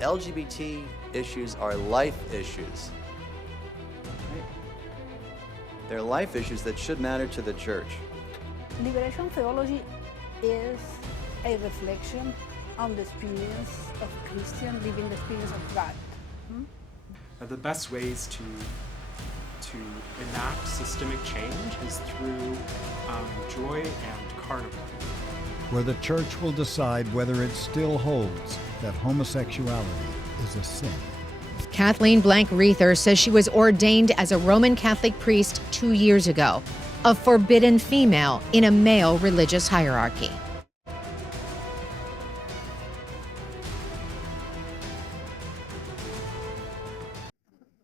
LGBT issues are life issues. They're life issues that should matter to the church. Liberation theology is a reflection on the experience of Christian living the experience of God. The best ways to enact systemic change is through joy and carnival. Where the church will decide whether it still holds that homosexuality is a sin. Kathleen Blank-Reether says she was ordained as a Roman Catholic priest 2 years ago, a forbidden female in a male religious hierarchy.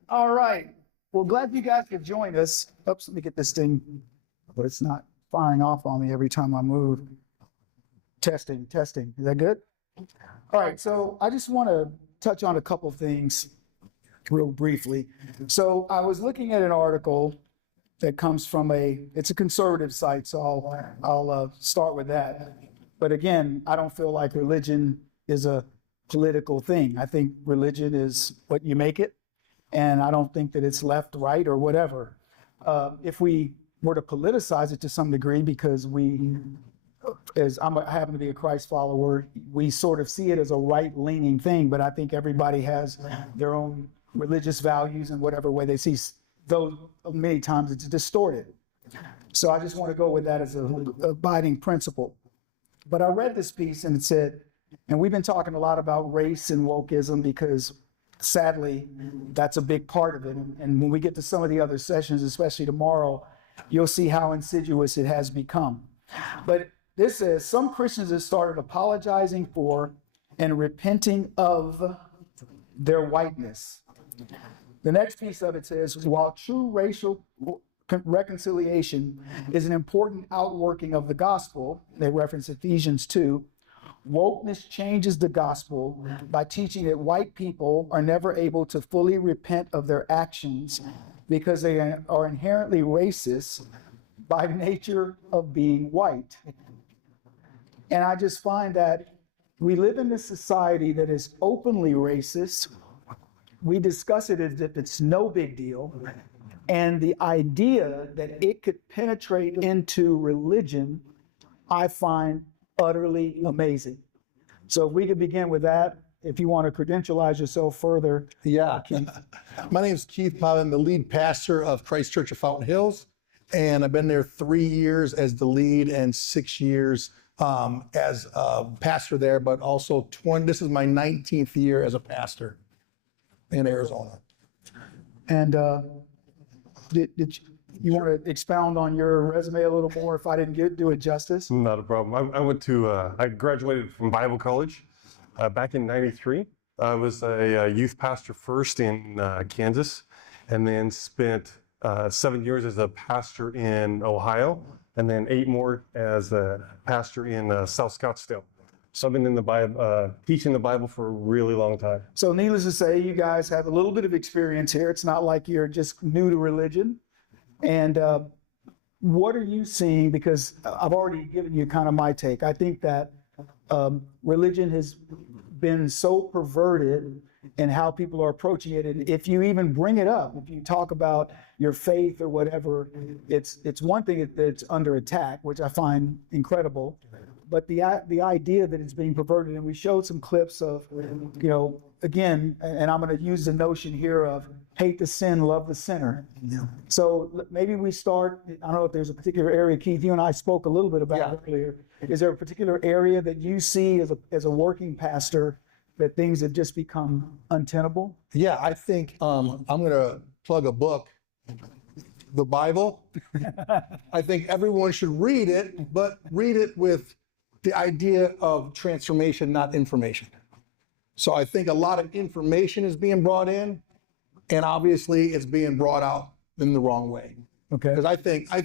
All right. Well, glad you guys could join us. Oops, let me get this thing, but it's not firing off on me every time I move. Testing. Is that good? All right. So I just want to touch on a couple of things real briefly. So I was looking at an article that comes from it's a conservative site, so I'll start with that. But again, I don't feel like religion is a political thing. I think religion is what you make it. And I don't think that it's left, right, or whatever. If we were to politicize it to some degree, because I happen to be a Christ follower, we sort of see it as a right-leaning thing, but I think everybody has their own religious values in whatever way they see, though many times it's distorted. So I just want to go with that as an abiding principle. But I read this piece and it said, and we've been talking a lot about race and wokeism because sadly, that's a big part of it. And when we get to some of the other sessions, especially tomorrow, you'll see how insidious it has become. But this says, some Christians have started apologizing for and repenting of their whiteness. The next piece of it says, while true racial reconciliation is an important outworking of the gospel, they reference Ephesians 2, wokeness changes the gospel by teaching that white people are never able to fully repent of their actions because they are inherently racist by nature of being white. And I just find that we live in this society that is openly racist. We discuss it as if it's no big deal. And the idea that it could penetrate into religion, I find utterly amazing. So if we could begin with that, if you want to credentialize yourself further. Yeah. My name is Keith Bob. I'm the lead pastor of Christ Church of Fountain Hills, and I've been there 3 years as the lead and 6 years as a pastor there, but also this is my 19th year as a pastor in Arizona. And did you want to expound on your resume a little more if I didn't do it justice? Not a problem. I graduated from Bible college back in '93. I was a youth pastor first in Kansas, and then spent 7 years as a pastor in Ohio, and then 8 more as a pastor in South Scottsdale. So I've been in the Bible, teaching the Bible for a really long time. So needless to say, you guys have a little bit of experience here. It's not like you're just new to religion. And what are you seeing? Because I've already given you kind of my take. I think that religion has been so perverted in how people are approaching it. And if you even bring it up, if you talk about your faith or whatever, it's one thing that's under attack, which I find incredible. But the idea that it's being perverted, and we showed some clips of, again, and I'm going to use the notion here of hate the sin, love the sinner. Yeah. So maybe we start, I don't know if there's a particular area, Keith, you and I spoke a little bit about it earlier. Is there a particular area that you see as a working pastor that things have just become untenable? Yeah, I think I'm going to plug a book, the Bible. I think everyone should read it, but read it with the idea of transformation, not information. So I think a lot of information is being brought in, and obviously it's being brought out in the wrong way. Okay. Because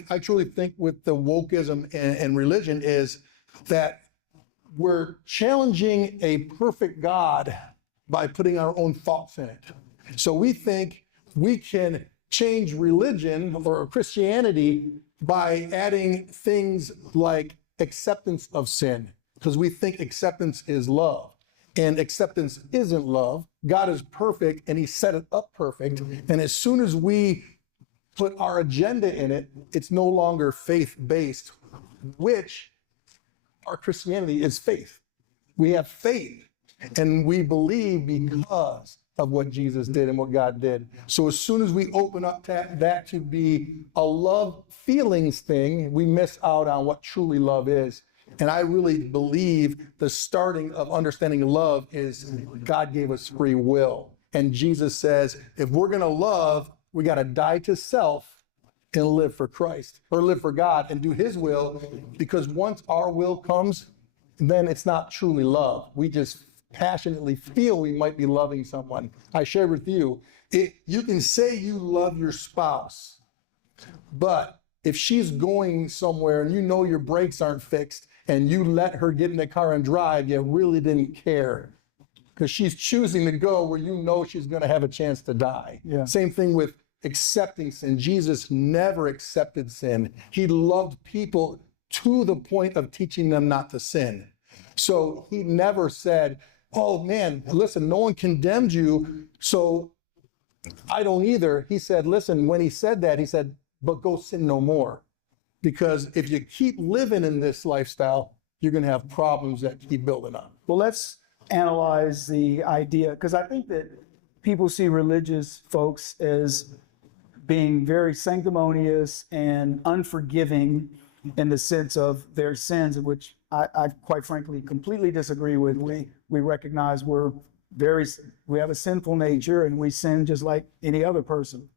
I truly think with the wokeism and religion is that we're challenging a perfect God by putting our own thoughts in it. So we think we can change religion or Christianity by adding things like acceptance of sin, because we think acceptance is love. and acceptance isn't love. God is perfect and he set it up perfect. And as soon as we put our agenda in it, it's no longer faith-based, which our Christianity is faith. We have faith and we believe because of what Jesus did and what God did. So as soon as we open up that to be a love feelings thing, we miss out on what truly love is. And I really believe the starting of understanding love is God gave us free will. And Jesus says, if we're going to love, we got to die to self and live for Christ, or live for God and do his will, because once our will comes, then it's not truly love. We just passionately feel we might be loving someone. I share with you, you can say you love your spouse, but if she's going somewhere and you know your brakes aren't fixed and you let her get in the car and drive, you really didn't care, because she's choosing to go where you know she's going to have a chance to die. Yeah. Same thing with accepting sin. Jesus never accepted sin. He loved people to the point of teaching them not to sin. So he never said, oh man, listen, no one condemned you, so I don't either. He said, listen, when he said that, he said, but go sin no more. Because if you keep living in this lifestyle, you're going to have problems that keep building up. Well, let's analyze the idea, because I think that people see religious folks as being very sanctimonious and unforgiving in the sense of their sins, which I quite frankly completely disagree with. We recognize we have a sinful nature and we sin just like any other person.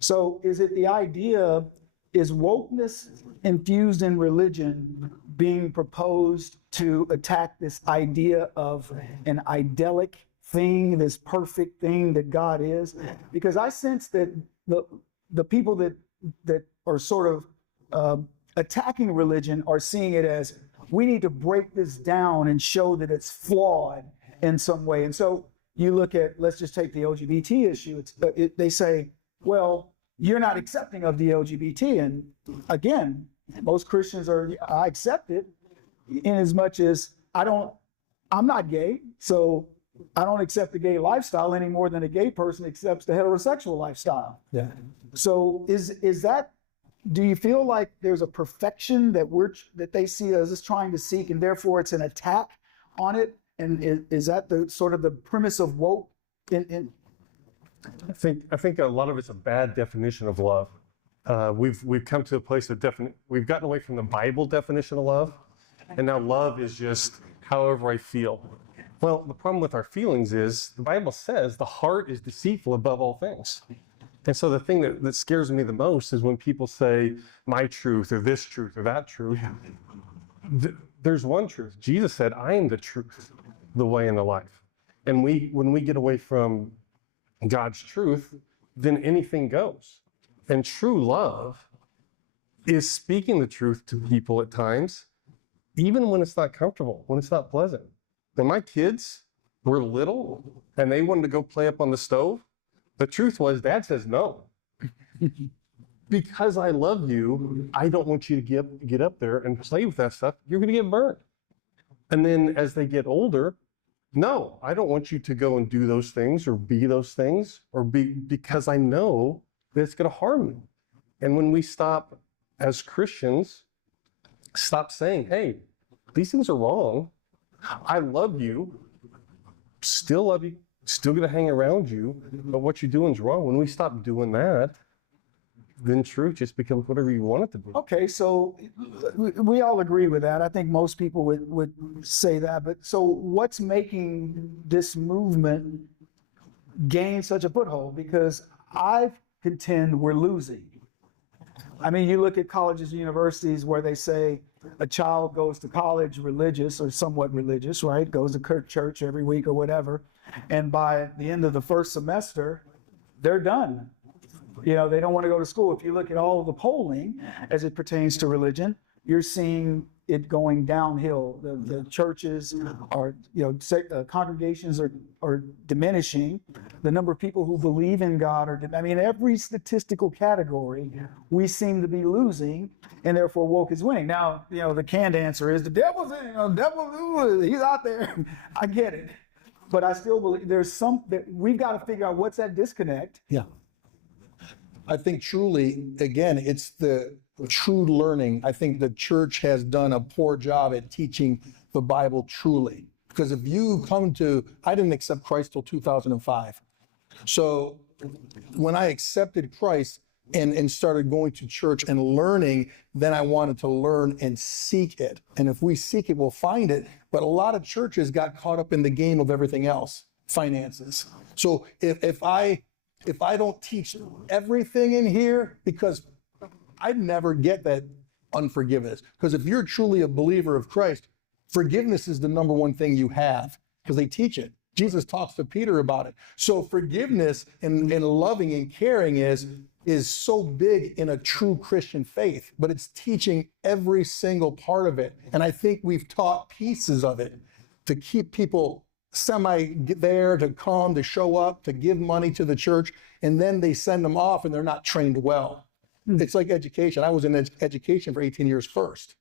So is it the idea, is wokeness infused in religion being proposed to attack this idea of an idyllic thing, this perfect thing that God is? Because I sense that the people that are sort of attacking religion are seeing it as, we need to break this down and show that it's flawed in some way. And so you look at, let's just take the LGBT issue. They say, well, you're not accepting of the LGBT. And again, most Christians I accept it in as much as I'm not gay, so I don't accept the gay lifestyle any more than a gay person accepts the heterosexual lifestyle. Yeah. So is that, do you feel like there's a perfection that they see as us trying to seek, and therefore it's an attack on it? And is that the sort of the premise of woke? I think a lot of it's a bad definition of love. We've come to a place of we've gotten away from the Bible definition of love, and now love is just however I feel. Well, the problem with our feelings is the Bible says the heart is deceitful above all things. And so the thing that scares me the most is when people say my truth or this truth or that truth. There's one truth. Jesus said, I am the truth, the way, and the life. And when we get away from God's truth, then anything goes. And true love is speaking the truth to people at times, even when it's not comfortable, when it's not pleasant. When my kids were little and they wanted to go play up on the stove, the truth was, Dad says no. Because I love you, I don't want you to get up there and play with that stuff. You're going to get burned. And then as they get older, no, I don't want you to go and do those things or be those things because I know that it's going to harm you. And when we stop as Christians, stop saying, hey, these things are wrong. I love you, still love you, still going to hang around you, but what you're doing is wrong. When we stop doing that, then truth just becomes whatever you want it to be. Okay, so we all agree with that. I think most people would say that. But so what's making this movement gain such a foothold? Because I contend we're losing. I mean, you look at colleges and universities where they say a child goes to college religious or somewhat religious, right? Goes to church every week or whatever. And by the end of the first semester, they're done. You know, they don't want to go to school. If you look at all of the polling as it pertains to religion, you're seeing it going downhill. The churches are, congregations are diminishing. The number of people who believe in God every statistical category, we seem to be losing, and therefore woke is winning. Now, the canned answer is the devil's, he's out there. I get it. but I still believe there's some that we've got to figure out what's that disconnect. Yeah. I think truly, again, it's the true learning. I think the church has done a poor job at teaching the Bible truly. Because if you come to, I didn't accept Christ till 2005. So when I accepted Christ and started going to church and learning, then I wanted to learn and seek it. And if we seek it, we'll find it. But a lot of churches got caught up in the game of everything else, finances. So if I don't teach everything in here, because I'd never get that unforgiveness. Because if you're truly a believer of Christ, forgiveness is the number one thing you have, because they teach it. Jesus talks to Peter about it. So forgiveness and loving and caring is so big in a true Christian faith, but it's teaching every single part of it. And I think we've taught pieces of it to keep people there, to come, to show up, to give money to the church, and then they send them off and they're not trained well. It's like education. I was in education for 18 years first.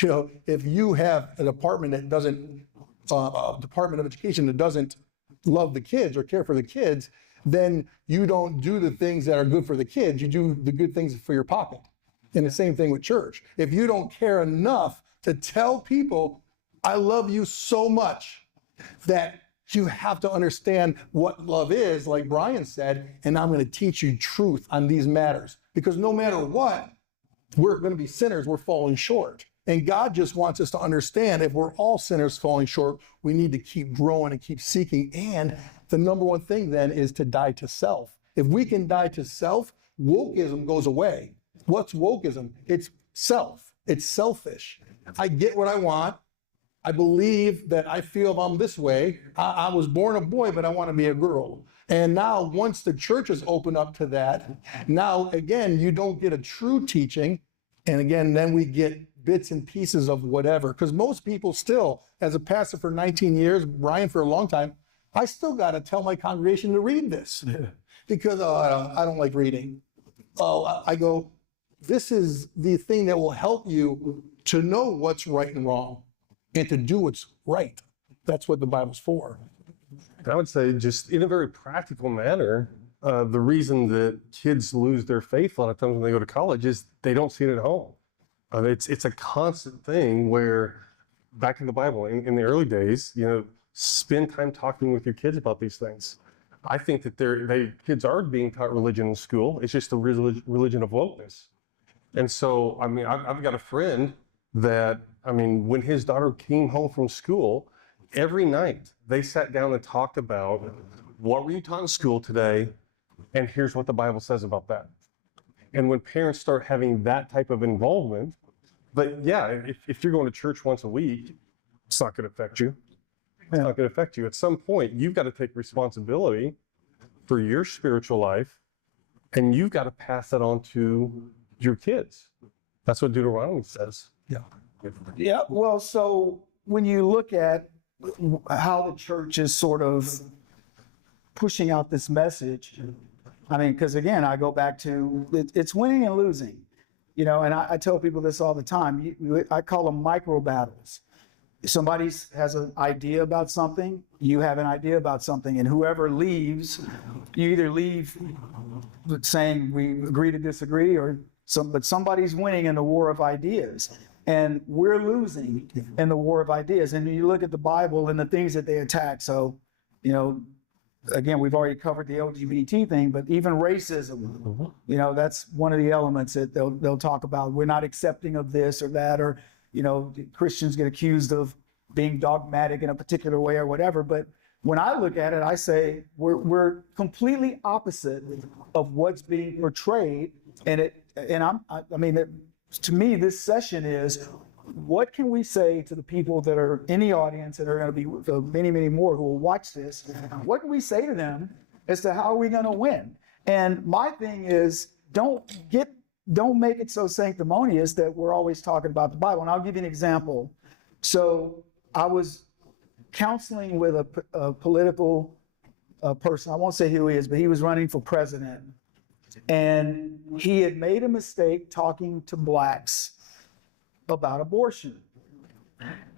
You know, if you have a department that doesn't, a Department of Education that doesn't love the kids or care for the kids, then you don't do the things that are good for the kids. You do the good things for your pocket. And the same thing with church. If you don't care enough to tell people, I love you so much, that you have to understand what love is, like Brian said, and I'm going to teach you truth on these matters. Because no matter what, we're going to be sinners, we're falling short. And God just wants us to understand if we're all sinners falling short, we need to keep growing and keep seeking. And the number one thing then is to die to self. If we can die to self, wokeism goes away. What's wokeism? It's self. It's selfish. I get what I want. I believe that I feel I'm this way. I was born a boy, but I want to be a girl. And now once the church is open up to that, now again, you don't get a true teaching. And again, then we get bits and pieces of whatever. Because most people still, as a pastor for 19 years, Brian for a long time, I still got to tell my congregation to read this. Because I don't like reading. I go, this is the thing that will help you to know what's right and wrong and to do what's right. That's what the Bible's for. I would say, just in a very practical manner, the reason that kids lose their faith a lot of times when they go to college is they don't see it at home. It's a constant thing where, back in the Bible, in the early days, you know, spend time talking with your kids about these things. I think that kids are being taught religion in school. It's just a religion of wokeness. And so, I mean, I've got a friend that, I mean, when his daughter came home from school, every night they sat down and talked about, what were you taught in school today? And here's what the Bible says about that. And when parents start having that type of involvement, but yeah, if you're going to church once a week, it's not going to affect you. It's not going to affect you. At some point, you've got to take responsibility for your spiritual life, and you've got to pass that on to your kids. That's what Deuteronomy says. Yeah. Yeah. Well, so when you look at how the church is sort of pushing out this message, I mean, because again, I go back to it's winning and losing, you know, and I tell people this all the time. I call them micro battles. Somebody has an idea about something, you have an idea about something, and whoever leaves, you either leave saying we agree to disagree, but somebody's winning in the war of ideas. And we're losing in the war of ideas. And you look at the Bible and the things that they attack. So, you know, again, we've already covered the LGBT thing, but even racism, you know, that's one of the elements that they'll talk about. We're not accepting of this or that, or, you know, Christians get accused of being dogmatic in a particular way or whatever. But when I look at it, I say we're completely opposite of what's being portrayed. To me, this session is, what can we say to the people that are in the audience and are going to be many, many more who will watch this? What can we say to them as to how are we going to win? And my thing is, don't make it so sanctimonious that we're always talking about the Bible. And I'll give you an example. So I was counseling with a political person. I won't say who he is, but he was running for president. And he had made a mistake talking to blacks about abortion.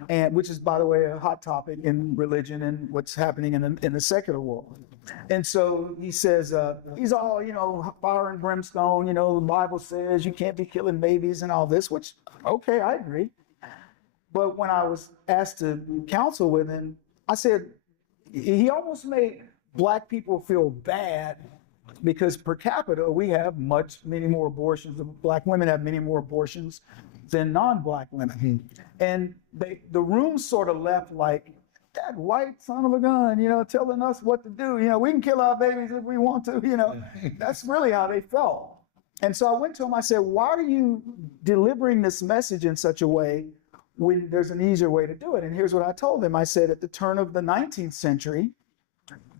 and which is, by the way, a hot topic in religion and what's happening in the secular world. And so he says, he's all, fire and brimstone, the Bible says you can't be killing babies and all this, which, okay, I agree. But when I was asked to counsel with him, I said, he almost made black people feel bad because per capita, we have many more abortions. Black women have many more abortions than non-black women. And the room sort of left like, that white son of a gun, telling us what to do. We can kill our babies if we want to, That's really how they felt. And so I went to him, I said, why are you delivering this message in such a way when there's an easier way to do it? And here's what I told him. I said, at the turn of the 19th century,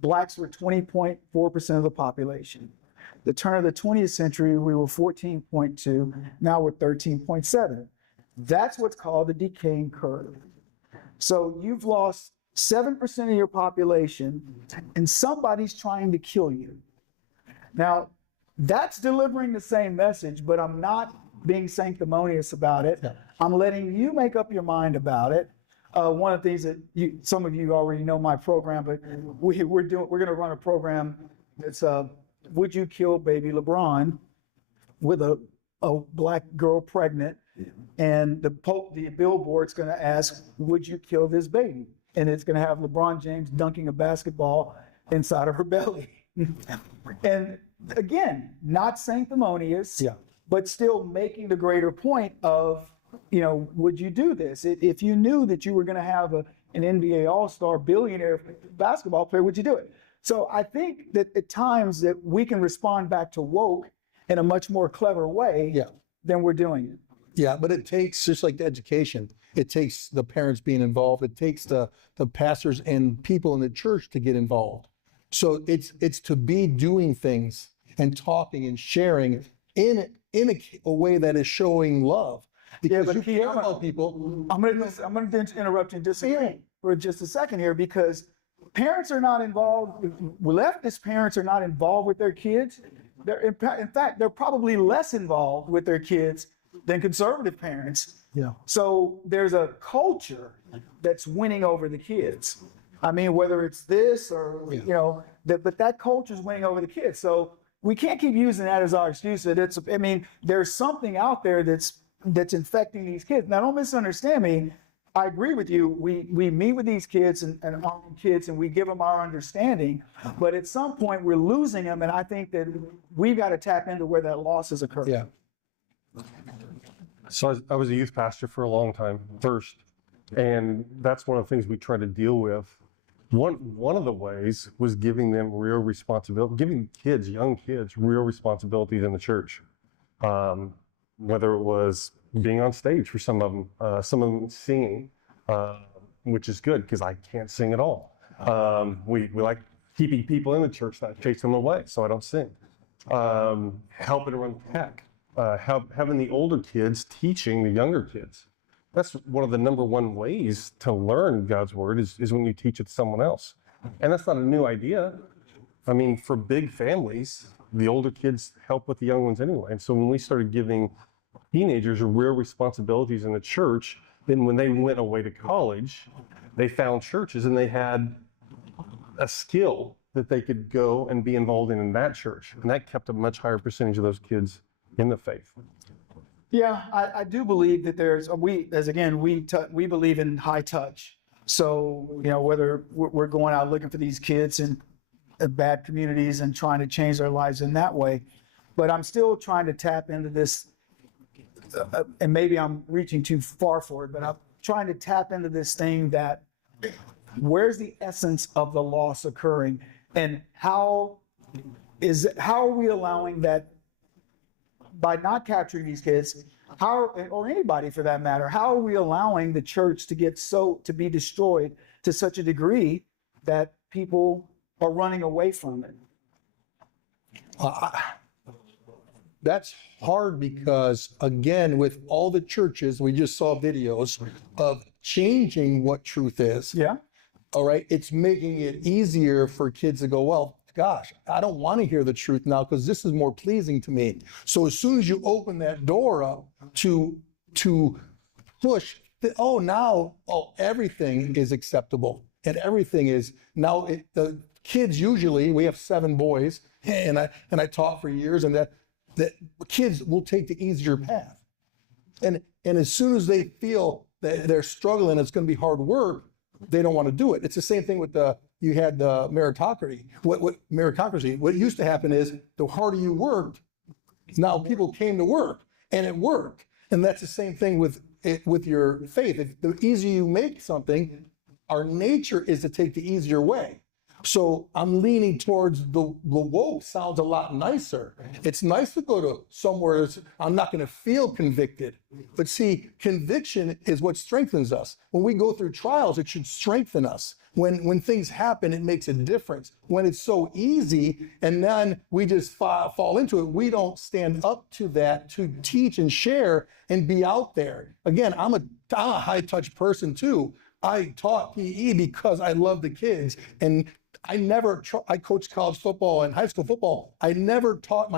blacks were 20.4% of the population. The turn of the 20th century, we were 14.2, now we're 13.7. That's what's called the decaying curve. So you've lost 7% of your population and somebody's trying to kill you. Now, that's delivering the same message, but I'm not being sanctimonious about it. I'm letting you make up your mind about it. One of the things that some of you already know my program, but we're going to run a program that's Would You Kill Baby LeBron, with a black girl pregnant, and the billboard's going to ask, would you kill this baby? And it's going to have LeBron James dunking a basketball inside of her belly. And again, not sanctimonious, but still making the greater point of, would you do this? If you knew that you were going to have an NBA All-Star billionaire basketball player, would you do it? So I think that at times that we can respond back to woke in a much more clever way than we're doing it. Yeah, but it takes, just like the education, it takes the parents being involved. It takes the pastors and people in the church to get involved. So it's to be doing things and talking and sharing in a way that is showing love. Because you care about people. I'm going to interrupt you and disagree for just a second here, because parents are not involved. Leftist parents are not involved with their kids. In fact, they're probably less involved with their kids than conservative parents. So there's a culture that's winning over the kids. I mean, whether it's this or, but that culture is winning over the kids. So we can't keep using that as our excuse. There's something out there that's infecting these kids. Now, don't misunderstand me. I agree with you. We meet with these kids and our own kids, and we give them our understanding. But at some point, we're losing them, and I think that we've got to tap into where that loss has occurred. Yeah. So I was a youth pastor for a long time first, and that's one of the things we try to deal with. One of the ways was giving them real responsibility, giving young kids, real responsibilities in the church. Whether it was being on stage for some of them singing, which is good because I can't sing at all. We like keeping people in the church, not chasing them away, so I don't sing. Helping run tech, having the older kids teaching the younger kids. That's one of the number one ways to learn God's word is when you teach it to someone else. And that's not a new idea. I mean, for big families, the older kids help with the young ones anyway. And so when we started giving teenagers real responsibilities in the church, then when they went away to college, they found churches and they had a skill that they could go and be involved in that church. And that kept a much higher percentage of those kids in the faith. Yeah, I do believe that we believe in high touch. So, whether we're going out looking for these kids in bad communities and trying to change their lives in that way, but I'm still trying to tap into this, and maybe I'm reaching too far for it, but I'm trying to tap into this thing that where's the essence of the loss occurring, and how are we allowing that? By not capturing these kids, or anybody for that matter, how are we allowing the church to be destroyed to such a degree that people are running away from it? That's hard because, again, with all the churches, we just saw videos of changing what truth is. Yeah. All right. It's making it easier for kids to go, well, gosh, I don't want to hear the truth now because this is more pleasing to me. So as soon as you open that door up to push everything is acceptable and everything is now. The kids usually, we have 7 boys, and I taught for years, and that kids will take the easier path, and as soon as they feel that they're struggling, it's going to be hard work, they don't want to do it. It's the same thing with you had the meritocracy. What used to happen is the harder you worked, now people came to work and it worked. And that's the same thing with your faith. If the easier you make something, our nature is to take the easier way. So I'm leaning towards the woke sounds a lot nicer. It's nice to go to somewhere I'm not going to feel convicted. But see, conviction is what strengthens us. When we go through trials, it should strengthen us. When things happen, it makes a difference. When it's so easy and then we just fall into it, we don't stand up to that to teach and share and be out there. Again, I'm a high touch person too. I taught PE because I love the kids, and I coached college football and high school football. I never taught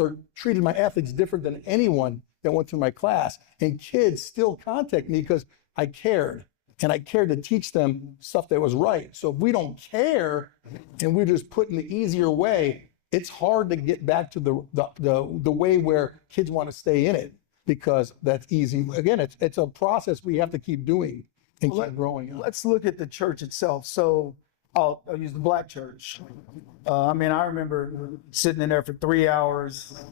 or treated my athletes different than anyone that went through my class. And kids still contact me because I cared. And I cared to teach them stuff that was right. So if we don't care and we're just putting the easier way, it's hard to get back to the way where kids want to stay in it, because that's easy. Again, it's a process we have to keep doing and keep growing. Let's look at the church itself. So I'll use the black church. I remember sitting in there for 3 hours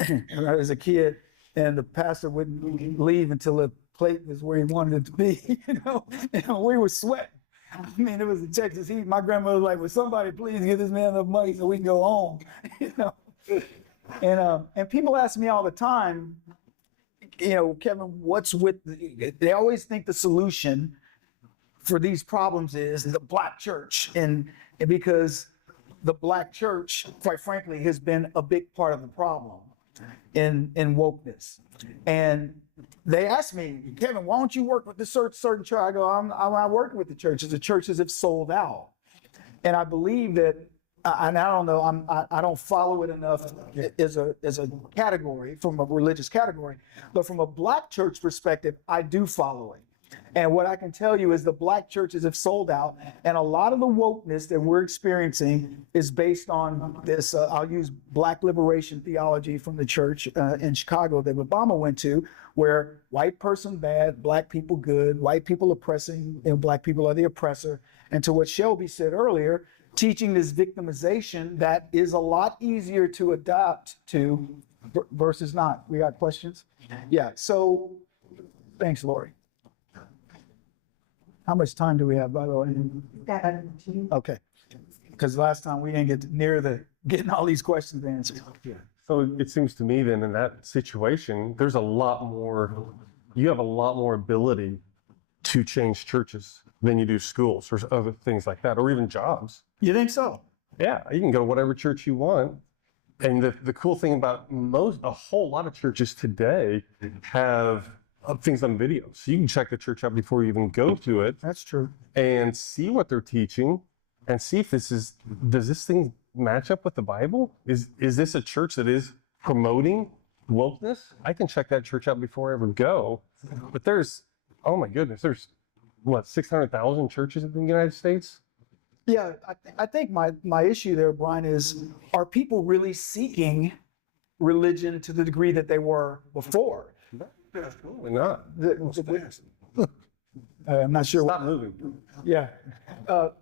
as a kid, and the pastor wouldn't leave until the plate was where he wanted it to be. We were sweating. It was in Texas heat. My grandmother was like, "Will somebody please give this man enough money so we can go home?" And people ask me all the time, Kevin, what's with they always think the solution for these problems is the black church, and because the black church, quite frankly, has been a big part of the problem in wokeness. And they asked me, "Kevin, why don't you work with this certain church?" I go, I'm not working with the churches. The churches have sold out. And I believe that, and I don't know, I don't follow it enough as a category, from a religious category, but from a black church perspective, I do follow it. And what I can tell you is the black churches have sold out, and a lot of the wokeness that we're experiencing is based on this, I'll use black liberation theology from the church in Chicago that Obama went to, where white person bad, black people good, white people oppressing, black people are the oppressor. And to what Shelby said earlier, teaching this victimization that is a lot easier to adapt to versus not. We got questions? Yeah, so thanks, Lori. How much time do we have, by the way? Okay, because last time we didn't get near getting all these questions answered. So it seems to me then in that situation, you have a lot more ability to change churches than you do schools or other things like that, or even jobs. You think so? Yeah, you can go to whatever church you want. And the cool thing about a whole lot of churches today have things on video. So you can check the church out before you even go to it. That's true. And see what they're teaching and see if does this thing match up with the Bible? Is this a church that is promoting wokeness? I can check that church out before I ever go. But oh my goodness, there's 600,000 churches in the United States? Yeah, I think my issue there, Brian, is, are people really seeking religion to the degree that they were before? Absolutely not. I'm not sure. Stop moving. Yeah.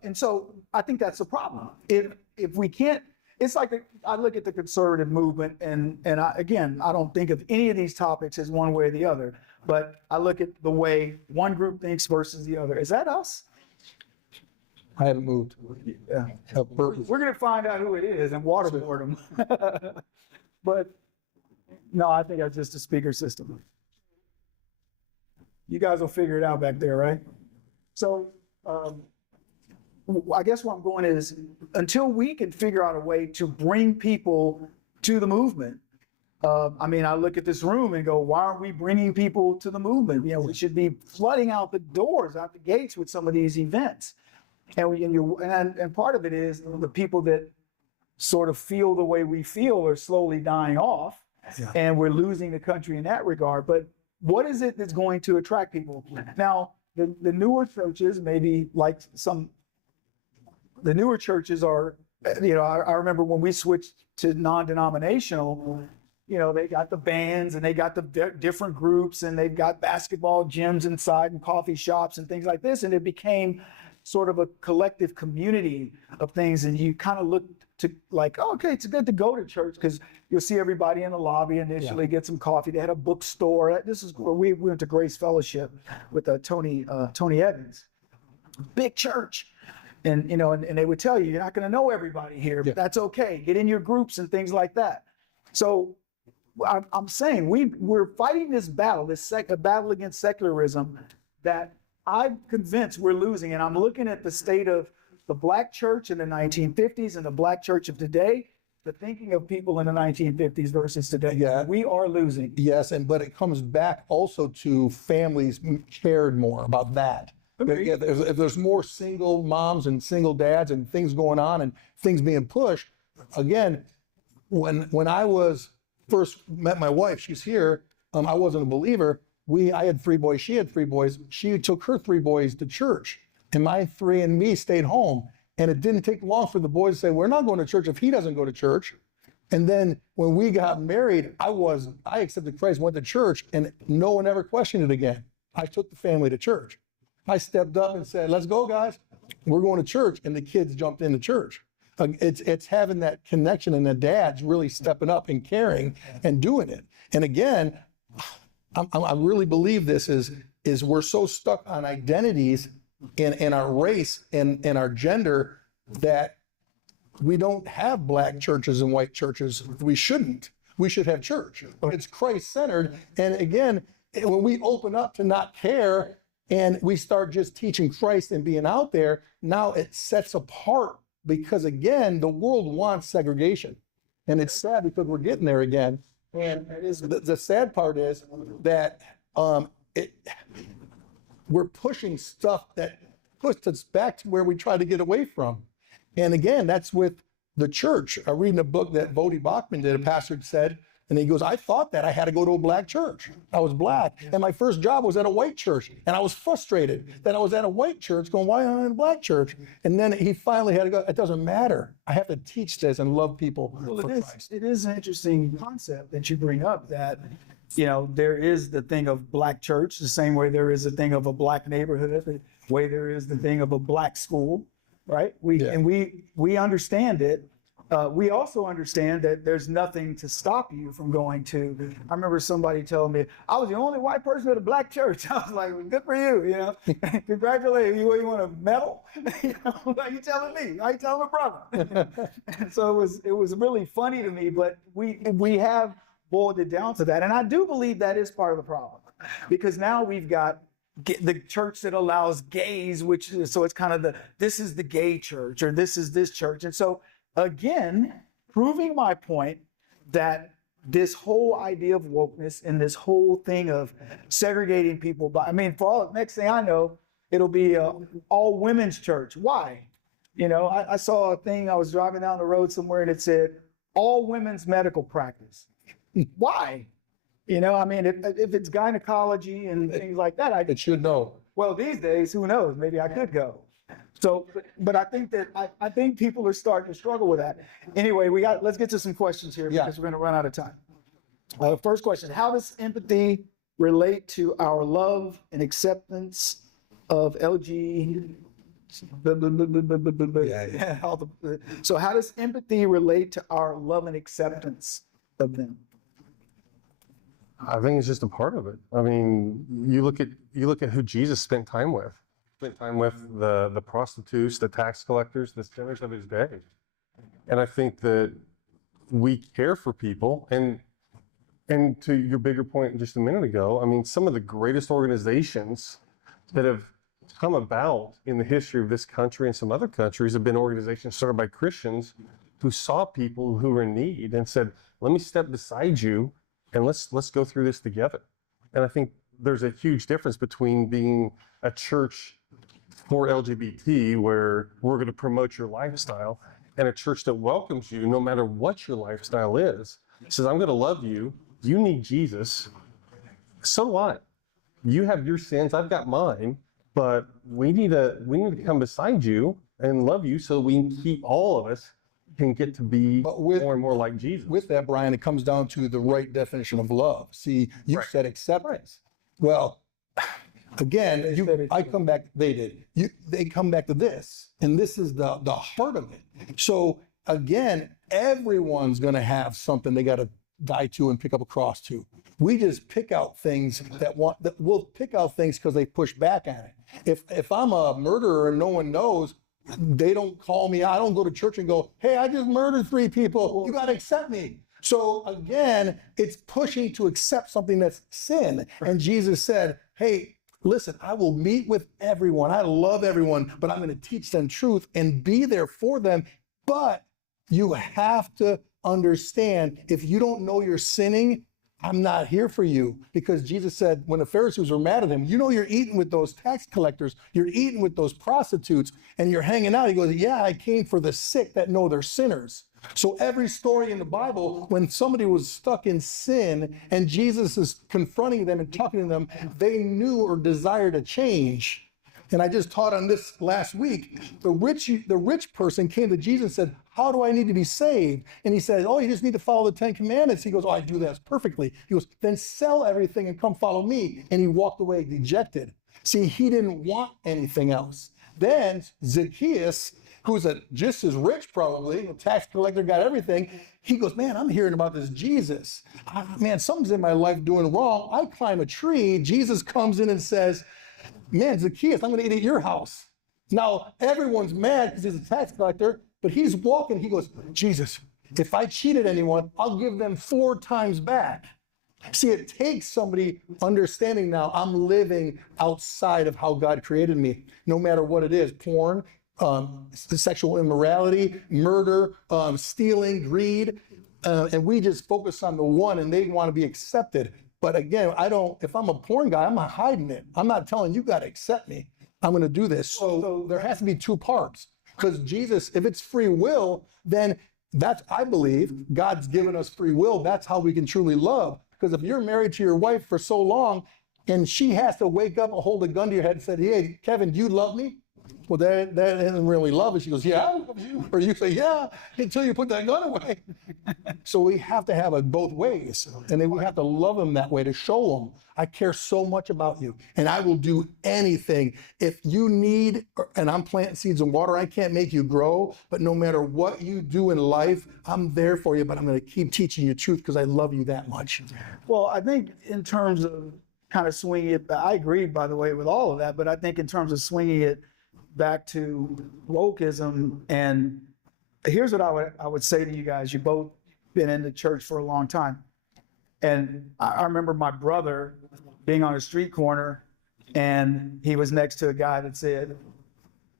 And so I think that's the problem. If we can't, it's like I look at the conservative movement, and I don't think of any of these topics as one way or the other, but I look at the way one group thinks versus the other. Is that us? I haven't moved. Yeah. We're going to find out who it is and waterboard them. But no, I think that's just a speaker system. You guys will figure it out back there, right? So I guess what I'm going is, until we can figure out a way to bring people to the movement. I look at this room and go, why aren't we bringing people to the movement? We should be flooding out the doors, out the gates with some of these events. And part of it is the people that sort of feel the way we feel are slowly dying off, and we're losing the country in that regard. But what is it that's going to attract people? Now, the newer churches, maybe like the newer churches are, I remember when we switched to non-denominational, they got the bands and they got the different groups and they've got basketball gyms inside and coffee shops and things like this. And it became sort of a collective community of things. And you kind of look to like, oh, okay, it's good to go to church because you'll see everybody in the lobby initially, get some coffee. They had a bookstore. This is where we went to Grace Fellowship with Tony Evans. Big church. And, and they would tell you, you're not going to know everybody here, but that's okay. Get in your groups and things like that. So I'm saying we're fighting this battle, a battle against secularism that I'm convinced we're losing. And I'm looking at the state of the black church in the 1950s and the black church of today, the thinking of people in the 1950s versus today. Yeah. We are losing. Yes, but it comes back also to families cared more about that. If there's more single moms and single dads and things going on and things being pushed, again, when I was first met my wife, she's here, I wasn't a believer. I had 3 boys, she had 3 boys. She took her 3 boys to church, and my 3 and me stayed home. And it didn't take long for the boys to say, we're not going to church if he doesn't go to church. And then when we got married, I accepted Christ, went to church, and no one ever questioned it again. I took the family to church. I stepped up and said, let's go, guys. We're going to church. And the kids jumped into church. It's having that connection and the dads really stepping up and caring and doing it. And again, I really believe this is we're so stuck on identities in our race and our gender that we don't have black churches and white churches. We shouldn't. We should have church. It's Christ-centered. And again, when we open up to not care and we start just teaching Christ and being out there, now it sets apart because, again, the world wants segregation. And it's sad because we're getting there again. And the sad part is that we're pushing stuff that puts us back to where we try to get away from. And again, that's with the church. I'm reading a book that Voddie Baucham did, a pastor said, and he goes, I thought that I had to go to a black church. I was black. And my first job was at a white church. And I was frustrated that I was at a white church going, why am I in a black church? And then he finally had to go, it doesn't matter. I have to teach this and love people for Christ. It is an interesting concept that you bring up that, there is the thing of black church, the same way there is a thing of a black neighborhood, the way there is the thing of a black school, right? And we understand it. We also understand that there's nothing to stop you from going to. I remember somebody telling me, I was the only white person at a black church. I was like, well, good for you, Congratulations. You want a medal? Are you telling me? Are you telling my brother? And so it was really funny to me, but we have boiled it down to that. And I do believe that is part of the problem because now we've got the church that allows gays, so it's kind of this is the gay church or this is this church. And so again, proving my point that this whole idea of wokeness and this whole thing of segregating people next thing I know, it'll be all women's church. Why? I saw a thing, I was driving down the road somewhere and it said, all women's medical practice. Why? If it's gynecology and things like that, It should know. Well, these days, who knows? Maybe I could go. So, but I think that I think people are starting to struggle with that. Anyway, let's get to some questions here because we're going to run out of time. First question: how does empathy relate to our love and acceptance of LG? So, how does empathy relate to our love and acceptance of them? I think it's just a part of it. I mean, you look at who Jesus spent time with. Spent time with the prostitutes, the tax collectors, the sinners of his day. And I think that we care for people. And to your bigger point just a minute ago, I mean, some of the greatest organizations that have come about in the history of this country and some other countries have been organizations started by Christians who saw people who were in need and said, let me step beside you and let's go through this together. And I think there's a huge difference between being a church for LGBT, where we're going to promote your lifestyle, and a church that welcomes you no matter what your lifestyle is. It says, I'm going to love you. You need Jesus. so what? You have your sins, I've got mine, but we need to come beside you and love you so we can keep all of us can get to be more and more like Jesus. With that, Brian, it comes down to the right definition of love. See, you said acceptance. Well, again, they come back to this, and this is the heart of it. So again, everyone's going to have something they got to die to and pick up a cross to. We just pick out things we'll pick out things because they push back at it. If I'm a murderer and no one knows, they don't call me. I don't go to church and go, hey, I just murdered 3 people. You got to accept me. So again, it's pushing to accept something that's sin. And Jesus said, hey, listen, I will meet with everyone. I love everyone, but I'm going to teach them truth and be there for them. But you have to understand, if you don't know you're sinning, I'm not here for you. Because Jesus said, when the Pharisees were mad at him, you know, you're eating with those tax collectors, you're eating with those prostitutes, and you're hanging out. He goes, yeah, I came for the sick that know they're sinners. So every story in the Bible, when somebody was stuck in sin and Jesus is confronting them and talking to them, they knew or desired a change. And I just taught on this last week. The rich person came to Jesus and said, how do I need to be saved? And he said, oh, you just need to follow the 10 Commandments. He goes, oh, I do that perfectly. He goes, then sell everything and come follow me. And he walked away dejected. See, he didn't want anything else. Then Zacchaeus, who's just as rich probably, a tax collector, got everything. He goes, man, I'm hearing about this Jesus. Man, something's in my life doing wrong. I climb a tree. Jesus comes in and says, man, Zacchaeus, I'm going to eat at your house. Now, everyone's mad because he's a tax collector, but he's walking. He goes, Jesus, if I cheated anyone, I'll give them 4 times back. See, it takes somebody understanding now I'm living outside of how God created me, no matter what it is, porn, sexual immorality, murder, stealing, greed, and we just focus on the one and they want to be accepted. But again, if I'm a porn guy, I'm not hiding it. I'm not telling you got to accept me. I'm going to do this. So there has to be 2 parts. Because Jesus, if it's free will, then I believe God's given us free will. That's how we can truly love. Because if you're married to your wife for so long and she has to wake up and hold a gun to your head and say, hey, Kevin, do you love me? Well, that isn't really love. And she goes, yeah, I love you. Or you say, yeah, until you put that gun away. So we have to have it both ways. And then we have to love them that way to show them, I care so much about you. And I will do anything. If you need, and I'm planting seeds in water, I can't make you grow. But no matter what you do in life, I'm there for you. But I'm going to keep teaching you truth because I love you that much. Well, I think in terms of kind of swinging it, I agree, by the way, with all of that. But I think in terms of swinging it back to wokeism, and here's what I would say to you guys. You both been in the church for a long time. And I remember my brother being on a street corner and he was next to a guy that said,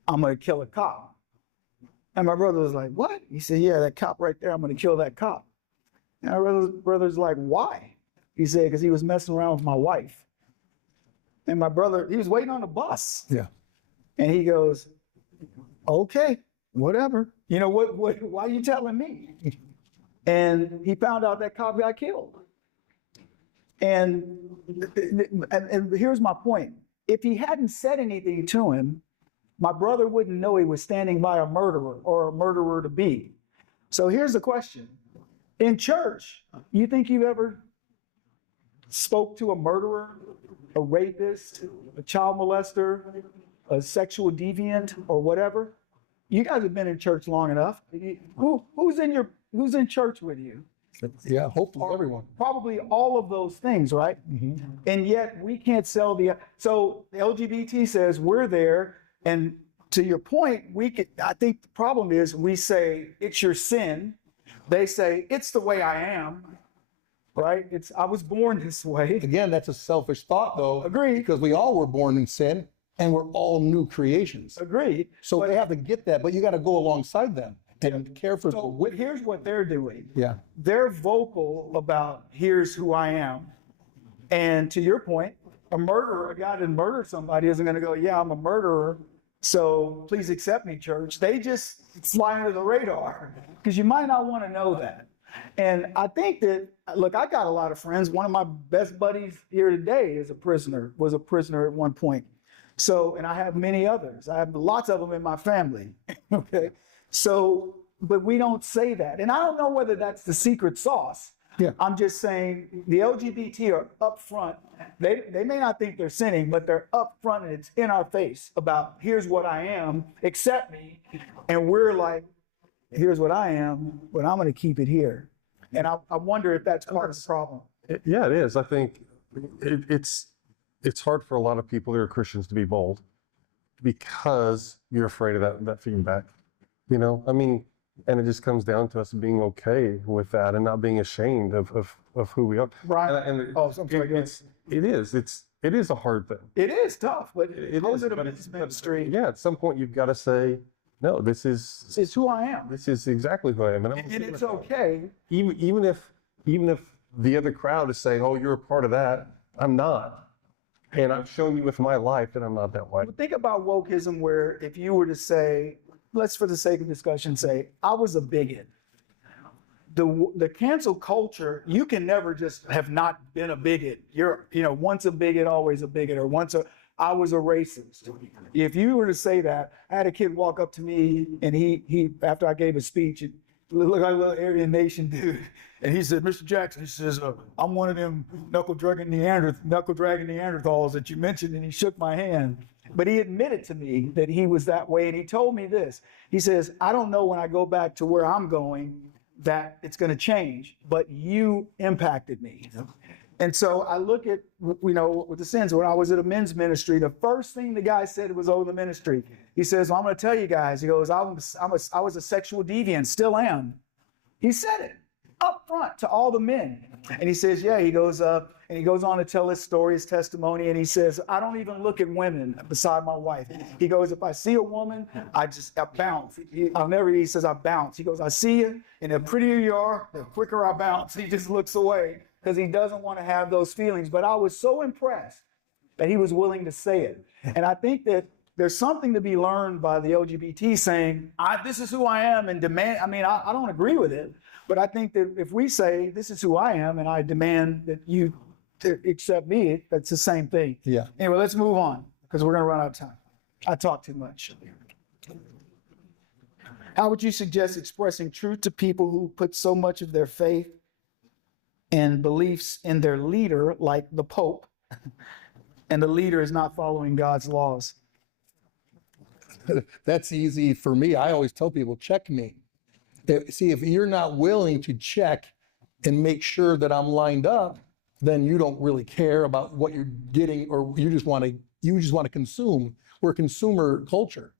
I'm going to kill a cop. And my brother was like, what? He said, yeah, that cop right there, I'm going to kill that cop. And my brother's like, why? He said, because he was messing around with my wife. And my brother, he was waiting on the bus. Yeah. And he goes, okay, whatever. You know, why are you telling me? And he found out that cop got killed. And here's my point. If he hadn't said anything to him, my brother wouldn't know he was standing by a murderer or a murderer to be. So here's the question. In church, you think you've ever spoke to a murderer, a rapist, a child molester, a sexual deviant, or whatever? You guys have been in church long enough. Who's in church with you? Yeah, hopefully everyone. Probably all of those things, right? Mm-hmm. And yet we can't sell so the LGBT says we're there, and to your point, I think the problem is we say it's your sin. They say it's the way I am, right? I was born this way. Again, that's a selfish thought though. Agreed. Because we all were born in sin and we're all new creations. Agreed. So they have to get that, but you got to go alongside them and care for them. Here's what they're doing. Yeah. They're vocal about here's who I am. And to your point, a guy that murdered somebody isn't going to go, yeah, I'm a murderer, so please accept me, church. They just fly under the radar because you might not want to know that. And I think that, look, I got a lot of friends. One of my best buddies here today is was a prisoner at one point. So, and I have many others. I have lots of them in my family. Okay. So, but we don't say that. And I don't know whether that's the secret sauce. Yeah. I'm just saying the LGBT are upfront. They may not think they're sinning, but they're upfront and it's in our face about here's what I am, accept me. And we're like, here's what I am, but I'm going to keep it here. And I wonder if that's part of the problem. Yeah, it is. I think it's hard for a lot of people who are Christians to be bold because you're afraid of that feedback. You know, I mean, and it just comes down to us being okay with that and not being ashamed of who we are. Brian, I'm sorry, it is a hard thing. it is tough, but It how is, is it a but men's ministry? yeah, at some point you've got to say, no, this It's who I am. is exactly who I am. And it's okay. Even if the other crowd is saying, oh, you're a part of that, I'm not. And I've shown you with my life that I'm not that way. Think about wokeism where if you were to say, let's for the sake of discussion say, I was a bigot. The cancel culture, you can never just have not been a bigot. You're, once a bigot, always a bigot, or I was a racist. If you were to say that, I had a kid walk up to me and he after I gave a speech, it looked like a little Aryan Nation dude. And he said, Mr. Jackson, he says, I'm one of them knuckle dragging Neanderthals that you mentioned, and he shook my hand. But he admitted to me that he was that way, and he told me this. He says, I don't know when I go back to where I'm going that it's going to change, but you impacted me. And so I look at, with the sins, when I was at a men's ministry, the first thing the guy said was over the ministry. He says, well, I'm going to tell you guys, he goes, I was a sexual deviant, still am. He said it up front to all the men. And he says, yeah, he goes, and he goes on to tell his story, his testimony. And he says, I don't even look at women beside my wife. He goes, if I see a woman, I bounce. He says, I bounce. He goes, I see you, and the prettier you are, the quicker I bounce. He just looks away because he doesn't want to have those feelings. But I was so impressed that he was willing to say it. And I think that there's something to be learned by the LGBT saying, this is who I am, and demand. I mean, I don't agree with it, but I think that if we say, this is who I am, and I demand that you accept me, that's the same thing. Yeah. Anyway, let's move on because we're going to run out of time. I talk too much. How would you suggest expressing truth to people who put so much of their faith and beliefs in their leader, like the Pope, and the leader is not following God's laws? That's easy for me. I always tell people, check me. See, if you're not willing to check and make sure that I'm lined up, then you don't really care about what you're getting, or you just want to consume. We're a consumer culture.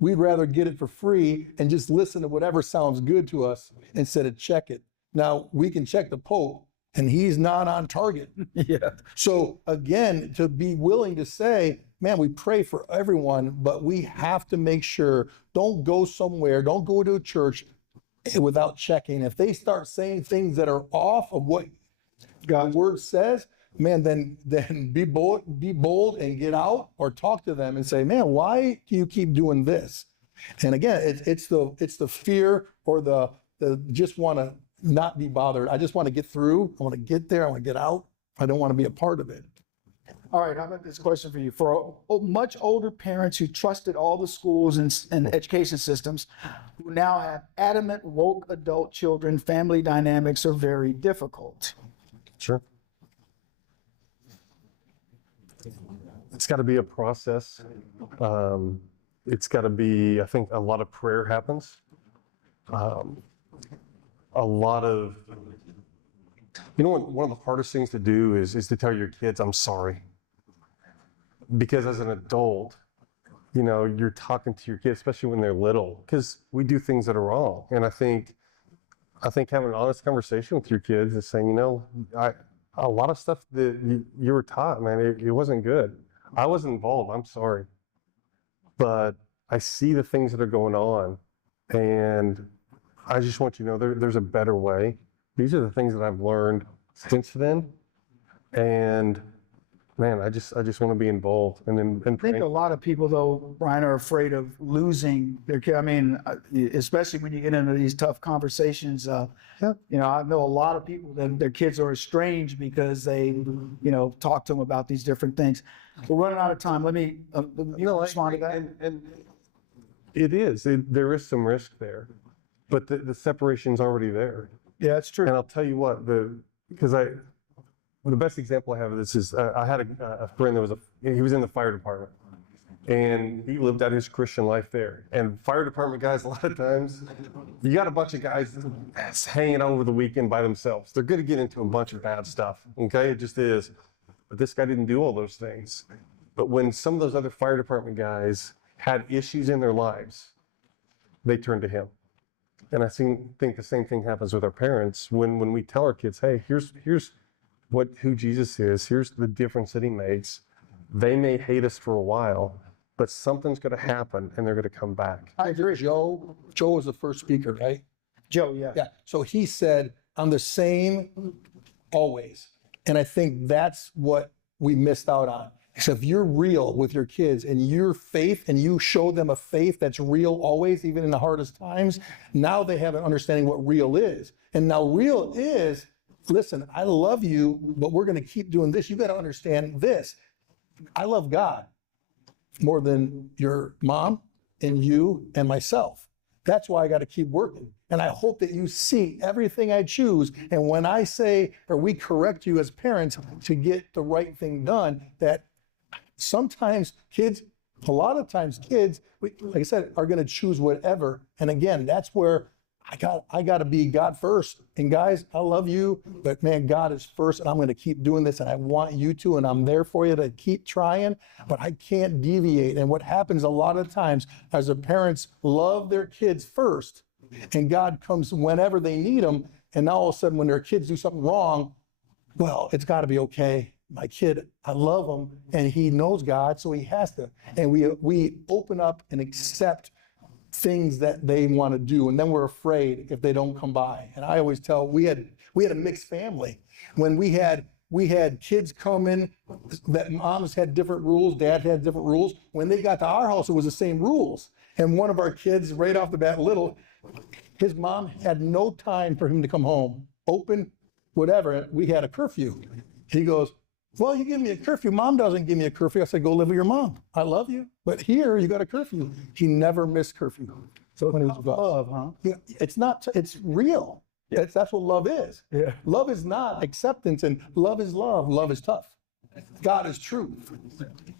We'd rather get it for free and just listen to whatever sounds good to us instead of check it. Now, we can check the Pope, and he's not on target. Yeah. So again, to be willing to say, man, we pray for everyone, but we have to make sure, don't go somewhere, don't go to a church without checking. If they start saying things that are off of what God's word says, man, then be bold and get out, or talk to them and say, man, why do you keep doing this? And again, it's the fear, or the just want to not be bothered. I just want to get through. I want to get there. I want to get out. I don't want to be a part of it. All right, how about this question for you? For much older parents who trusted all the schools and education systems, who now have adamant woke adult children, family dynamics are very difficult. Sure. It's got to be a process. It's got to be, I think, a lot of prayer happens. A lot of, one of the hardest things to do is to tell your kids, I'm sorry. Because as an adult, you're talking to your kids, especially when they're little, because we do things that are wrong. And I think having an honest conversation with your kids is saying, a lot of stuff that you were taught, man, it wasn't good. I was involved, I'm sorry. But I see the things that are going on, and I just want you to know there's a better way. These are the things that I've learned since then. And man, I just want to be involved and I think praying. a lot of people, though, Brian, are afraid of losing their kid. I mean, especially when you get into these tough conversations. You know, I know a lot of people that their kids are estranged because they, you know, talk to them about these different things. We're running out of time. Let me respond to that. And it is. There is some risk there, but the separation's already there. Yeah, it's true. And I'll tell you what, the best example I have of this is I had a friend that he was in the fire department, and he lived out his Christian life there. And fire department guys, a lot of times, you got a bunch of guys that's hanging out over the weekend by themselves. They're going to get into a bunch of bad stuff. Okay, it just is. But this guy didn't do all those things. But when some of those other fire department guys had issues in their lives, they turned to him. And I think the same thing happens with our parents when we tell our kids, hey, here's who Jesus is. Here's the difference that he makes. They may hate us for a while, but something's going to happen and they're going to come back. I agree. Joe was the first speaker, right? Joe, yeah. Yeah. So he said, I'm the same always. And I think that's what we missed out on. So if you're real with your kids and your faith and you show them a faith that's real always, even in the hardest times, now they have an understanding what real is. And now real is, listen, I love you, but we're going to keep doing this. You got to understand this. I love God more than your mom and you and myself. That's why I got to keep working. And I hope that you see everything I choose. And when I say, or we correct you as parents to get the right thing done, that sometimes kids, a lot of times kids, like I said, are going to choose whatever. And again, that's where I got to be God first. And guys, I love you, but man, God is first, and I'm going to keep doing this, and I want you to, and I'm there for you to keep trying, but I can't deviate. And what happens a lot of times as the parents love their kids first, and God comes whenever they need him, and now all of a sudden when their kids do something wrong, well, it's got to be okay. My kid, I love him, and he knows God, so he has to. And we open up and accept things that they want to do, and then we're afraid if they don't come by. And I always tell, we had a mixed family. When we had kids come in, that moms had different rules, dad had different rules. When they got to our house, it was the same rules. And one of our kids, right off the bat, his mom had no time for him to come home, open, whatever. We had a curfew. He goes, well, you give me a curfew. Mom doesn't give me a curfew. I said, go live with your mom. I love you. But here, you got a curfew. He never missed curfew. So when he was about love, huh? Yeah, it's real. Yeah. That's what love is. Yeah. Love is not acceptance, and love is love. Love is tough. God is truth.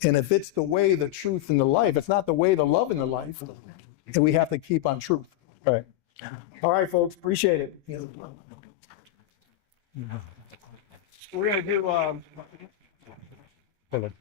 And if it's the way, the truth, and the life, it's not the way, the love, and the life, and we have to keep on truth. All right. All right, folks. Appreciate it. We're going to do